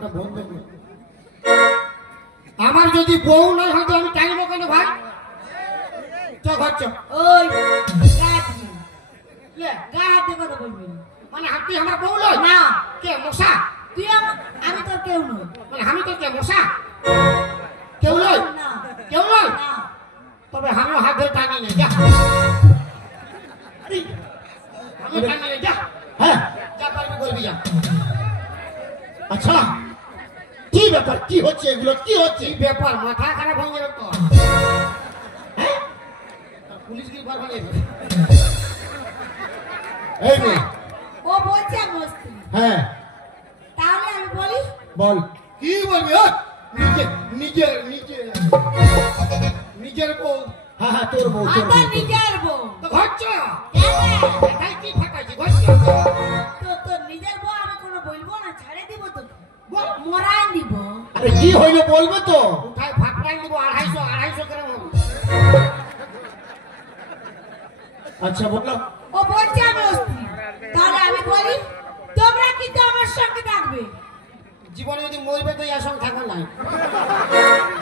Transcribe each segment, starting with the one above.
বন্ধ কর। আমার যদি বউ নয় হয়তো আমি টাইমও কেন ভাই? চ ঘর চ। ওই গায়ে হাতে কথা বলবি না। মানে তুই আমার বউ নয়? না। কে মশা? তুই আমি তোর কেউ নই। মানে আমি তোর কে মশা? কেউ নয়? না কেউ নয়? না। তবে আমিও হাত ধরে টানিয়ে নে যা। আমি টানিয়ে নে যা। হ্যাঁ যা পারবি করবি যা। আচ্ছা কি ব্যাপার, কি হচ্ছে এগুলো, কি হচ্ছে? কি ব্যাপার, মাথা খারাপ হয়ে গেল তো? হ্যাঁ পুলিশ কি বার হয়ে গেল? এই নে। ও বলছে মস্তি। হ্যাঁ তাহলে আমি বলি। বল। কি বলবি? নিজে নিজে নিজে নিজের বউ? হ্যাঁ হ্যাঁ তোর বউ। আমার নিজের বউ। তো ঘরছ দেখাই কি ফাটাইছি ঘরছ? তোর নিজের বউ আমি কোনো বলবো না, ছাড়ে দিব তোকে, মরাই দিব। আরে কি হইলো বলবে তো? উঠাই ফাটাই দিব 250 গ্রাম হবে। আচ্ছা বলো। ও বলছে আমি অস্থির। তাহলে আমি বলি তোমরা কিন্তু আমার সঙ্গে থাকবে। জীবনে যদি মরবে তো ইয়ার সঙ্গে থাকবে না।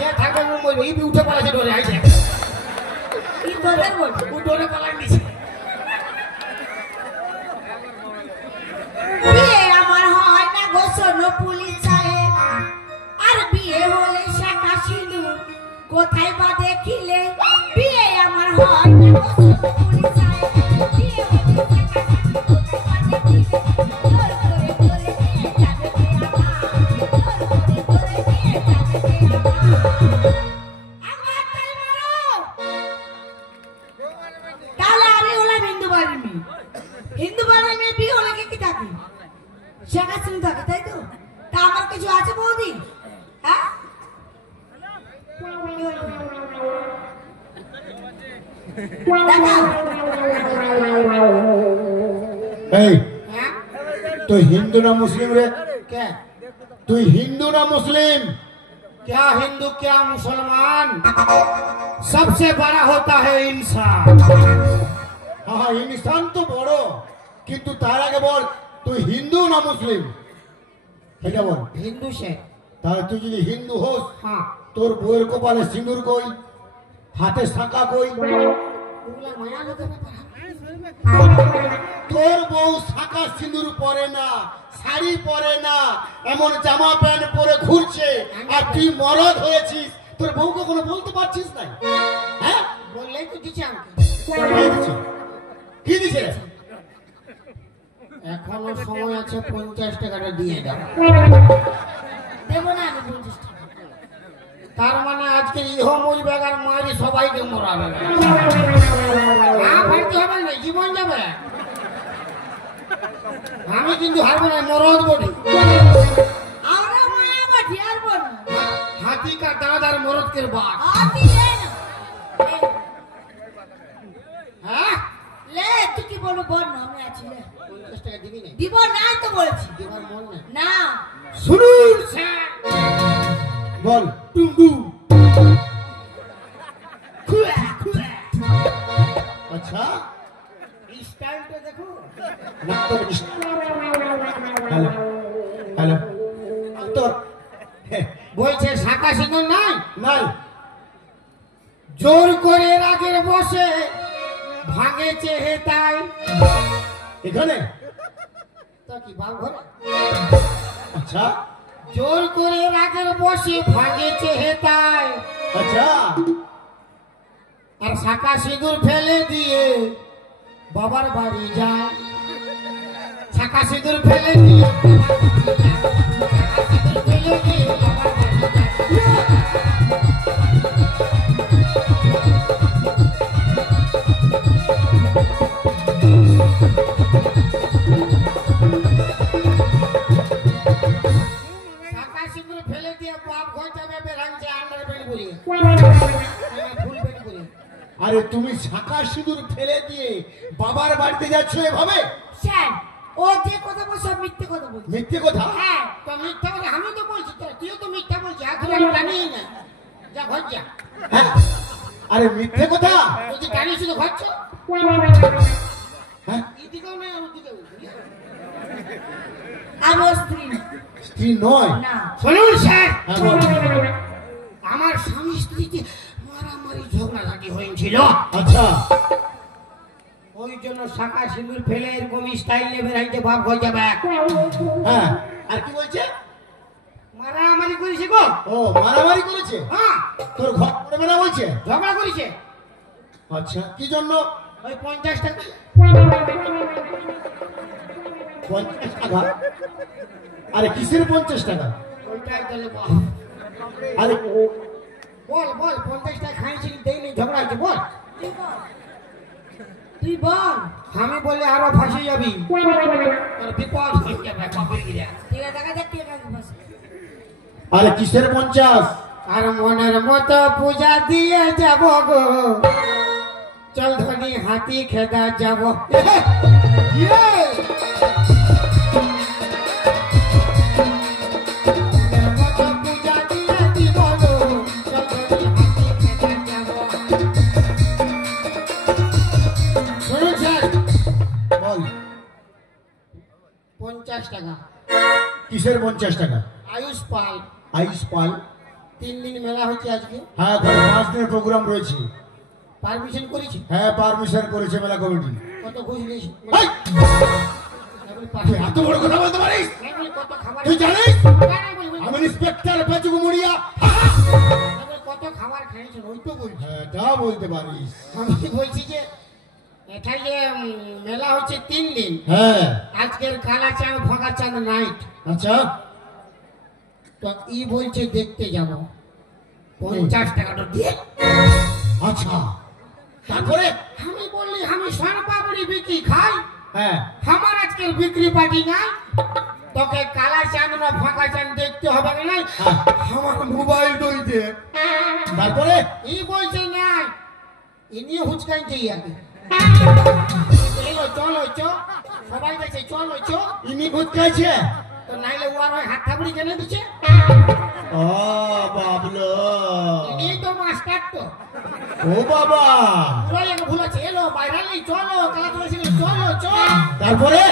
যে থাকবে ও মরবে। এই উঠে পালাছে ডরে আইছে। কি তোদের বল? ও ডরে পালাই নিছে। বিয়ে আমার হয় না গো শোনো পুলিশ সাহেব, আর বিয়ে হলে শাখা সিঁদুর কোথায় বা দেখিলে। বিয়ে আমার হয় না গো শোনো পুলিশ সাহেব, বিয়ে হলে শাখা সিঁদুর কোথায় বা দেখিলে। জোর করে করে নিয়ে যাবে কে আমার, জোর করে করে নিয়ে যাবে কে আমার। আমার তাই মারো। তাহলে আমি হলাম হিন্দু বাড়ির মেয়ে। হিন্দু বাড়ির মেয়ে বিয়ে হলে কি থাকে? শেখা সিং থাকে, তাই তো? তা আমার কিছু আছে বৌদি? হ্যাঁ এই তুই हिंदू ना मुस्लिम रे? क्या तू हिंदू ना मुस्लिम? क्या हिंदू क्या मुसलमान, सबसे बड़ा होता है इंसान। हाँ इंसान तो बड़ो, किंतु तार आगे बोल তুই হিন্দু না মুসলিম এটা বল। হিন্দু সে। তাহলে তুই যদি হিন্দু হোস, হ্যাঁ, তোর বউয়ের কপালে সিঁদুর কই, হাতে শাঁখা কই? তোর বউ শাঁখা সিঁদুর পরে না, শাড়ি পরে না, এমন জামা প্যান্ট পরে ঘুরছে, আর তুই মরদ হয়েছিস। তোর বউ কখনো বলতে পারছিস না? হ্যাঁ বললেই তো দিচ্ছে আমাকে। কি দিছে? কি দিছে? এখনো সময় আছে, 50 টাকাটা দিয়ে দাও। দেবো না আমি 50 টাকা। তার মানে আজকে ইহো মরবে আর মারি সবাইকে মরাবে। না ভাবতে হবে না, জীবন যাবে। আমি কিন্তু হারবো না, মরদ বলি। আমরা মায়া বাটি আর বল। হাতি কা দাদার মরদকে বাদ। হাতি লে না। হ্যাঁ লে তুই কি বলবো বল না, আমি আছি লে। 50 টাকা দিবি না? দিব না তো বলছি। দেবার মন না। না শুনুন স্যার, বল টুম্বু। আচ্ছা স্টাইলটা দেখো না তো। হ্যালো হ্যালো তো বলছে শাঁখা সিঁদুর নাই? নাই। জোর করে রাগের বসে ভাঙেছে হেতাই। এখানে তো কি বাপ ঘরে? আচ্ছা জোর করে রাগের বসে ভাঙেছে হেতাই। আচ্ছা আর শাঁখা সিঁদুর ফেলে দিয়ে বাবার বাড়ি যায়। শাঁখা সিঁদুর ফেলে দিয়ে ফেলে দিয়ে বাবার বাড়ি যায়। শাঁখা সিঁদুর ফেলে দিয়ে বাপ ঘর যাবে বেরাংছে আন্ডার বেল বলি ফুল বেল বলি। আরে তুমি শাঁখা সিঁদুর ফেলে দিয়ে বাবার বাড়িতে যাচ্ছ এভাবে? স্যার ও যে কথা বলছে সব মিথ্যে কথা বলছে। মিথ্যে কথা? হ্যাঁ। তো মিথ্যা বলে আমি তো বলছি তো, তুইও তো মিথ্যা বলছিস। আগে আমি জানিই না, যা ঘর যা। হ্যাঁ আরে মিথ্যে কথা যদি জানিস তো ঘর চ। হ্যাঁ এদিকেও নেই আর ওদিকেও। আমি ওর স্ত্রী। স্ত্রী নয়? না। শুনুন স্যার, হ্যাঁ, আমার স্বামী স্ত্রীতে মারামারি ঝগড়াঝাটি হয়েছিল। আচ্ছা, ওই জন্য শাখা সিঁদুর ফেলে এরকম স্টাইলে বেরাইতে ভাব হয়ে যাবে। হ্যাঁ, আর কি বলছে? মারামারি করেছে গো। ও, মারামারি করেছে? হ্যাঁ, তোর ঘর পড়বে না বলছে? ঝগড়া করেছে। আচ্ছা, কি জন্য? ওই 50 টাকা। 50 টাকা? আরে কিসের 50 টাকা? ওইটাই তাহলে বল। আরে বল বল 50 টাকা খাইছিলি দেইনি, ঝগড়া হয়েছে বল। তুই বল। আমি বলে আরো ফাঁসে যাবি, তোর বিপদ হয়ে যাবে কবে গিয়া। ঠিক আছে, দেখা যাক কে কাকে বসে। আরে কিসের 50? আর মনের মতো পূজা দিয়ে যাব গো, চল ধনি হাতি খেদা যাব। ইয়ে! মনের মতো পূজা দিয়ে দিব গো, চল ধনি হাতি খেদা যাব। শুনুন স্যার, বল, 50 টাকা। কিসের 50 টাকা? আয়ুষ পাল, আইস পাল? 3 দিন মেলা হচ্ছে আজকে, হ্যাঁ, ঘরে 5 দিনের প্রোগ্রাম রয়েছে। পারমিশন করেছি। হ্যাঁ, পারমিশন করেছে মেলা কমিটি। কত ঘুষ নিয়েছি? এই! তুই এত বড় কথা বলতে পারিস? কত খাবার? তুই জানিস আমি আমি ইন্সপেক্টর বেচুকু মুড়িয়া? কত খাবার খেয়েছেন ওই তো বলছি। হ্যাঁ, তা বলতে পারিস। আমি বলছি যে এটা যে মেলা হচ্ছে 3 দিন, হ্যাঁ, আজকের কালা চাঁদ ফাঁকা চাঁদ নাইট, আচ্ছা, তো ই বলছে দেখতে যাব, 50 টাকাটা দিয়ে। আচ্ছা, তারপরে? আমি বললি আমি সোন পাপড়ি বিক্রি খাই, হ্যাঁ, আমার আজকের বিক্রি পার্টি নাই, তোকে কালা চাঁদ না ফাঁকা চাঁদ দেখতে হবে না নাই, আমার মোবাইল দই দে। তারপরে? ই বলছে নাই, ইনি হুচকাইছে ইয়াকে। চলো চলো চো, সবাই দেখছে চলো চো, ইনি ঘুরতেছে? তো নাইলে ওয়ার ওই হাত থাবড়ি কেনে দিচ্ছে। ও বাবলো, ইনি তো মাস্টার তো, ও বাবা, ওই এক ভুল আছে, এলো বাইরে নেই চলো, কালা তুলেছি চলো চো। তারপরে?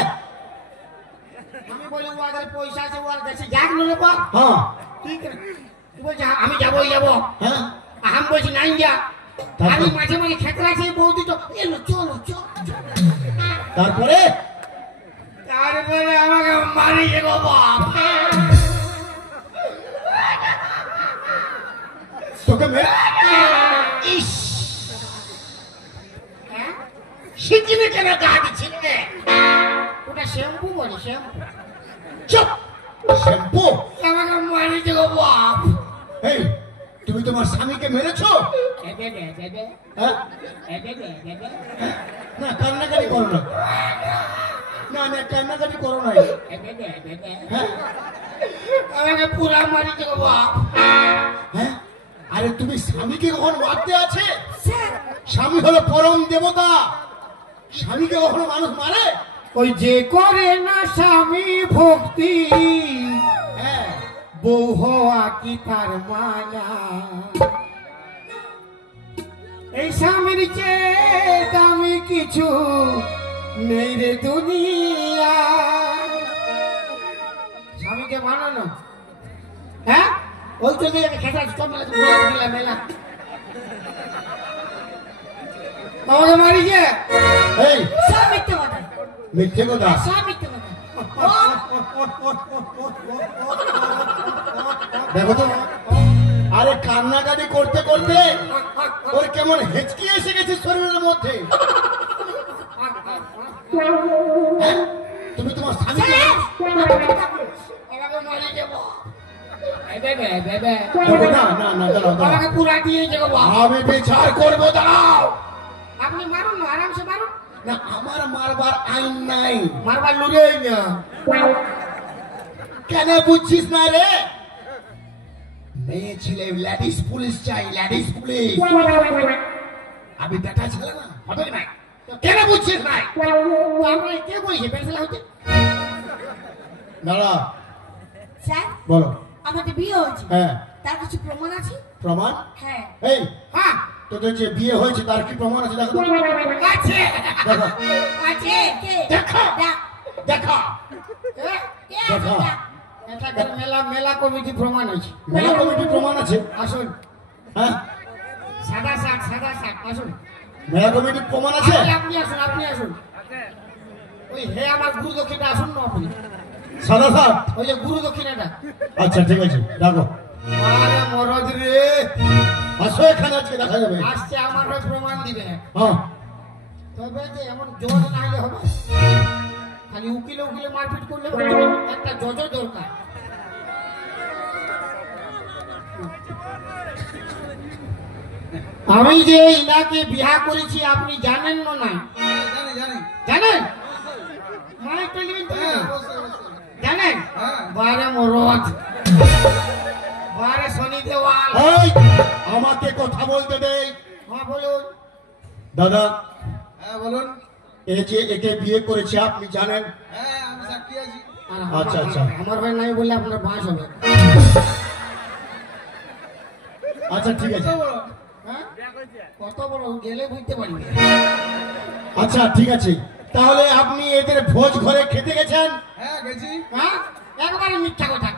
আমি বলি ওয়াদের পয়সা আছে, ওয়ার কাছে যাক নলে বা হ্যাঁ, ঠিক আছে। তুই বলছি আমি যাবোই যাবো, হ্যাঁ, আমি বলছি নাই যা। তারপর? আমি মাঝে মাঝে খেতরা আছে বৌদি তো এলো চলো চো। তারপরে? তারপরে আমাকে মারিয়ে গো বাপ। তোকে মেরে? ইস, হ্যাঁ শিখিনি কেন গা দিচ্ছিল রে? ওটা শ্যাম্পু বলে, শ্যাম্পু। চুপ! শ্যাম্পু? আমাকে মারিয়ে গো বাপ। এই, তুমি তোমার স্বামীকে মেরেছো? এবে বে এবে হ্যাঁ? এবে বে এবে না, কান্নাকাটি করো না। না না, কান্নাকাটি করো না। এবে বে এবে হ্যাঁ, আমাকে পুরা মারিয়ে গো বাপ। হ্যাঁ, আরে তুমি স্বামীকে কখন মারতে আছে? স্যার, স্বামী হলো পরম দেবতা, স্বামীকে কখনো মানুষ মারে? ওই যে করে না স্বামী ভক্তি, হ্যাঁ, বউ হওয়া কি তার মানা? এই স্বামীর চেয়ে দামি কিছু নেই রে দুনিয়া। স্বামীকে মানো না? হ্যাঁ, ওই তো যে খেলা মেলা মেলা আমাকে মারিছে। এই সব মিথ্যে কথা, মিথ্যে কথা? সব মিথ্যে কথা। দেখো তো, আরে কান্নাকাটি করতে করতে ওর কেমন হেঁচকি এসে গেছে শরীরের মধ্যে। হ্যাঁ? তুমি তোমার স্বামীকে আমাকে মারিয়ে যাবো। দেখো, না না না, দাঁড়াও আমাকে দাঁড়াও, পুরা দিয়ে যাবো। আমি বিচার করবো, দাঁড়াও। আপনি মারুন না, আরামসে মারুন। না, আমার মারবার আইন নাই। মারবার লুড়ে না। কেন বুঝছিস না রে? মেয়ে ছেলে লেডিস পুলিশ চাই, লেডিস পুলিশ। আমি বেটা ছেলে না, হবে না। কেন বুঝছিস না? আপনার কে বলছে পেন্সিল হচ্ছে? দাঁড়া, স্যার, বলো। আমাদের বিয়ে হয়েছে, হ্যাঁ, তার কিছু প্রমাণ আছে? প্রমাণ? হ্যাঁ। এই, হ্যাঁ তোদের যে বিয়ে হয়েছে তার কি প্রমাণ আছে? দেখো তো। আছে দেখো, আছে কে? দেখা। ডাক। দেখা। এ, কে আছে? দেখা। ডাক। এটা মেলা মেলা কমিটি প্রমাণ আছে। মেলা কমিটি প্রমাণ আছে? আসুন। হ্যাঁ সাদা শাক আসুন। মেলা কমিটি প্রমাণ আছে? আপনি আসুন, আপনি আসুন। ওই হে আমার গুরু দক্ষিণা আসুন না আপনি। সাদা শাক ওই যে গুরু দক্ষিণাটা। আচ্ছা ঠিক আছে ডাকো। আরে মরদ রে আসো এখানে, আজকে দেখা যাবে। আসছে আমার হয়ে প্রমাণ দিবে। হ্যাঁ তবে যে এমন জজ না হলে হবে, খালি উকিলে মারপিট করলে একটা জজও দরকার। আমি যে ইনাকে বিয়া করেছি আপনি জানেন না? জানেন? জানেন? বারে মরদ, বারে শনি দেওয়াল। আমাকে কথা বলতে দেই। হ্যাঁ বলুন দাদা। হ্যাঁ বলুন। এই যে একে বিয়ে করেছে আপনি জানেন? হ্যাঁ আমি সাক্ষী আছি। আচ্ছা আচ্ছা, আমার ভাই নাই বলে আপনার বাস হবে। আচ্ছা ঠিক আছে। কত বড় গেলে বুঝতে পারবে। আচ্ছা ঠিক আছে, তাহলে আপনি এদের ভোজ ঘরে খেতে গেছেন? হ্যাঁ গেছি। হ্যাঁ একবারে মিথ্যা কথা।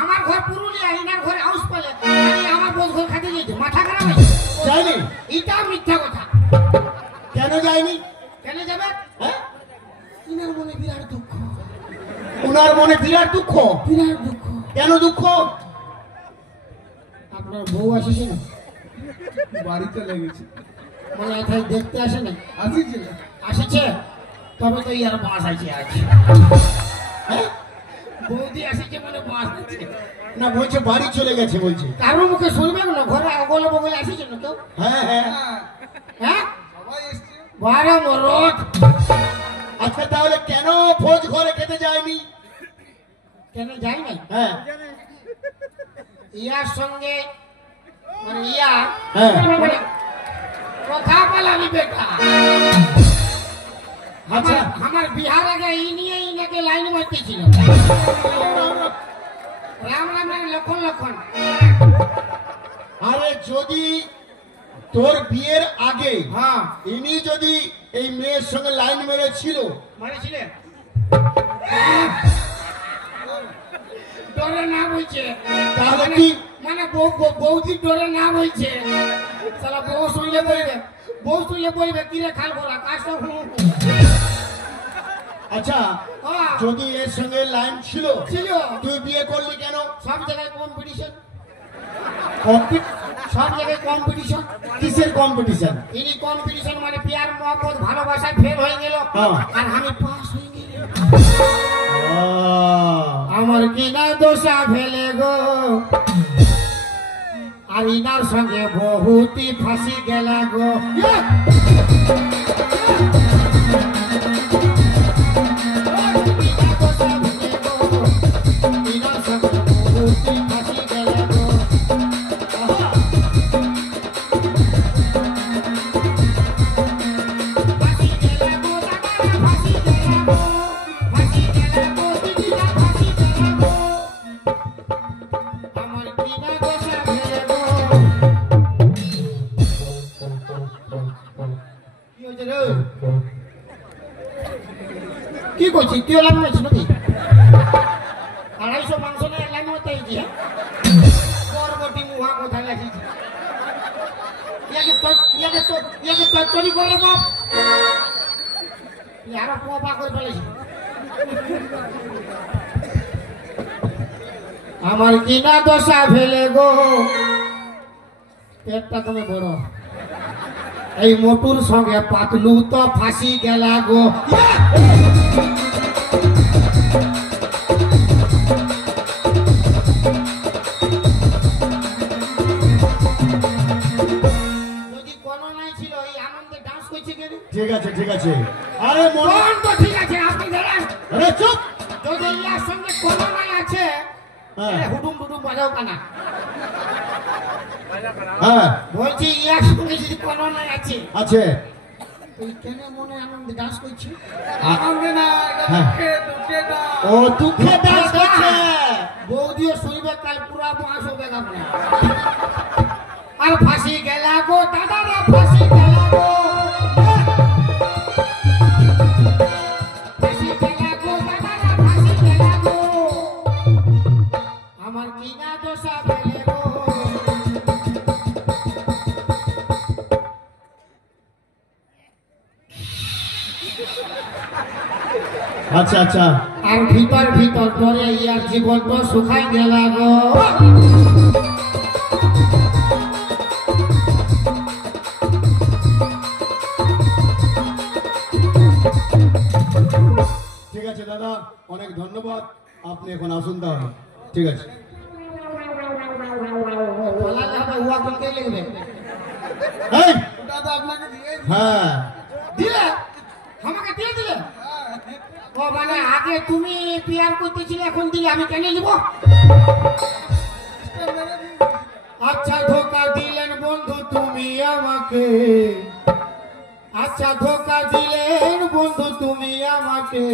আমার ঘর পুরুলিয়া, ইনার ঘরে হাউস পালে, আমার ভোজ ঘর খেতে গেছে। মাথা খারাপ হয়েছে? যায়নি। এটা মিথ্যা কথা। কেন যায়নি? কেন যাবে? হ্যাঁ ইনার মনে বিরাট দুঃখ। ওনার মনে বিরাট দুঃখ? বিরাট দুঃখ। কেন দুঃখ? আপনার বউ আসেছে না? বাড়িতে লেগেছে। মানে এখানে দেখতে আসে না? আসেছে। তবে তো ইয়ার বাস আছে আজ। হ্যাঁ বৌদি আসেছে মানে বাস আছে না, বলছে বাড়ি চলে গেছে। বলছে কারোর মুখে শুনবে না, ঘরে অগলে বগলে আসেছে না কেউ? হ্যাঁ হ্যাঁ হ্যাঁ বারে মরদ। আচ্ছা তাহলে কেন ভোজ ঘরে খেতে যায়নি? কেন যাই নাই? হ্যাঁ ইয়ার সঙ্গে মানে ইয়া মানে কথা বলানি বেটা। আচ্ছা আমার বিহার আগে ই নিয়ে ইনাকে লাইন মারতেছিল। রাম রাম লক্ষণ। আরে যদি তোর বিয়ের আগে হ্যাঁ ইনি যদি এই মেয়ের সঙ্গে লাইন মেরেছিল, মারেছিলেন ডরে না বলছে, তাহলে কি মানে বৌদি ডরে না বলছে? সালা বউ শুনলে বলবে কিরে খাল বলা কাজটা। আচ্ছা যদি এর সঙ্গে লাইন ছিল তুই বিয়ে করলি কেন? সব জায়গায় কম্পিটিশন। সব জায়গায় কম্পিটিশন। কিসের কম্পিটিশন? ইনি কম্পিটিশন মানে প্যার মহব্বত ভালোবাসায় ফেল হয়ে গেল আর আমি পাস হয়ে গেল। আমার কিনা দোষা ফেলে গো, আর ইনার সঙ্গে বহুতই ফাঁসি গেল গো। কি করছিস তুই? লাইন মারছিস নাকি? 250 মাংস নিয়ে লাইন মারতে হয়েছি। পরবর্তী মুহা কোথায় লাগিয়েছি? চলি করে বাপ আরো পোপা করে ফেলেছি। আমার কিনা দশা ফেলে গো, পেটটা তুমি বড়। এই মোটুর সঙ্গে পাতলু তো ফাঁসি গেলা গো। যদি কোনো নাই ছিল এই আনন্দে ডান্স করছে কেন? ঠিক আছে ঠিক আছে। আরে মন তো ঠিক আছে, আপনি দাঁড়ান। আরে চুপ। যদি ইয়ার সঙ্গে কোনো নাই আছে হুডুম ডুডুম বাজাও কানা। হ্যাঁ বলছি ইয়ার সঙ্গে যদি কোনো নাই আছে তুই কেন মনে আনন্দে ডান্স করছিস? আনন্দে না, দুঃখে না। ও দুঃখে ডান্স করছে। বৌদিও শুনবে কাল পুরা বাঁশ হবে আপনার। আর ফাঁসি গেলা গো দাদারা, ফাঁসি গেলা গো, ফাঁসি আচ্ছা আচ্ছা, আর ভিতর ভিতর পরে ইয়ার জীবন তো শুকাই গেল গো। ঠিক আছে দাদা, অনেক ধন্যবাদ, আপনি এখন আসুন তাহলে। ঠিক আছে। বলা যাবে উয়া কোনকে লিখবে? এই, দাদা আপনাকে দিয়ে হ্যাঁ দিলে আমাকে দিয়ে দিলে? ও মানে আগে তুমি পিয়ার করতেছিলে, এখন দিলে আমি কেন নিব? আচ্ছা ধোকা দিলেন বন্ধু তুমি আমাকে, আচ্ছা ধোকা দিলেন বন্ধু তুমি আমাকে,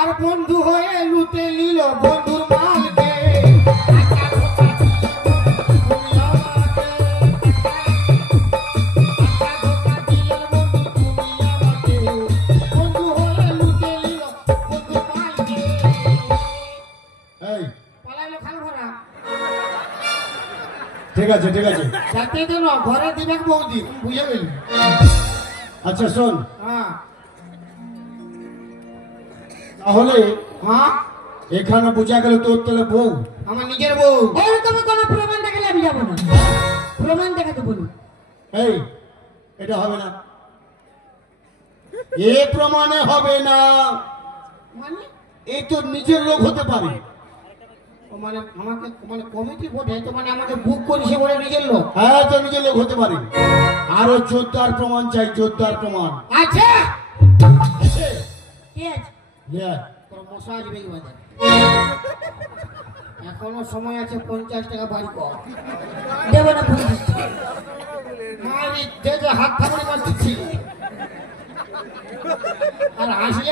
আর বন্ধু হয়ে লুটে নিল বন্ধুর মালকে। আচ্ছা ধোকা দিলেন বন্ধু তুমি আমাকে, বন্ধু হয়ে লুটে নিল বন্ধুর মালকে। এই, পালাইলো খাল ভরা। ঠিক আছে ঠিক আছে। যাতে দেন ঘরে দিবেন বৌদি, বুঝে গেলি? আচ্ছা শোন, হ্যাঁ তাহলে হ্যাঁ, এখানে বোঝা গেল তোর তাহলে বউ। আমার নিজের বউ। এরকম কোনো প্রমাণ দেখালে আমি যাবো না, প্রমাণ দেখাতে বলুন। এই, এটা হবে না, এ প্রমাণে হবে না। মানে এই তোর নিজের লোক হতে পারে। ও মানে আমাকে মানে কমিটি ভোটে তো মানে আমাকে বুক করেছে বলে নিজের লোক। হ্যাঁ, তোর নিজের লোক হতে পারে। আরো জোরদার প্রমাণ চাই, জোরদার প্রমাণ। আচ্ছা আছে? ঠিক আছে, হ্যাঁ। তোর মশা আসবে কি বাজার? এখনো সময় আছে, 50 টাকা বাড়ি কর। দেবো না 50 টাকা। মারি যে হাত থামড়ে মারতেছি আর হাসলে